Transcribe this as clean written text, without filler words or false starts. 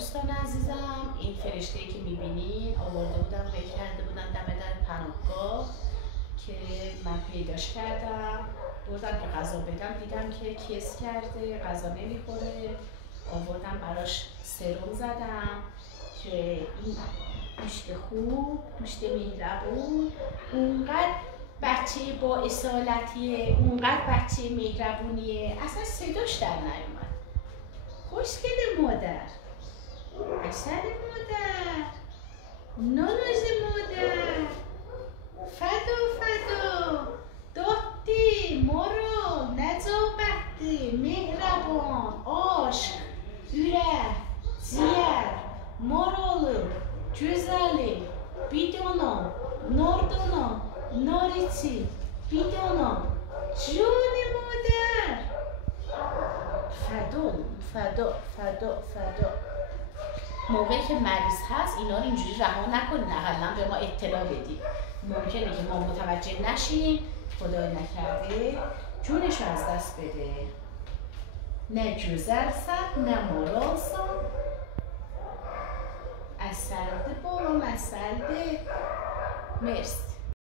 دوستان عزیزم، این فرشته‌ای که می‌بینین آورده بودم ول کرده بودم دم در پناهگاه که من پیداش کردم، بردم که غذا بدم، دیدم که کیس کرده، غذا نمیخوره، آوردم براش سرم زدم که این گوشت خوب، گوشت مهربون، اونقدر بچه با اصالتیه، اونقدر بچه مهربونیه، اصلا صداش در نیومد. خوشگل مادر، عسل مادر، نانوز مادر، فدا داتی مارو نزابتی مهربان عاشق ürək ciğer marolu güzeli bidonum nordonum nariçi bidonum جون مادر. فدا موقعی که مریض هست اینا رو اینجوری رها نکنین، اقلا به ما اطلاع بدید. ممکنه که ما متوجه نشیم، خدای نکرده جونش رو از دست بده. نه güzelsen نه moralsan. اصلده بابام اصلده. مرسی.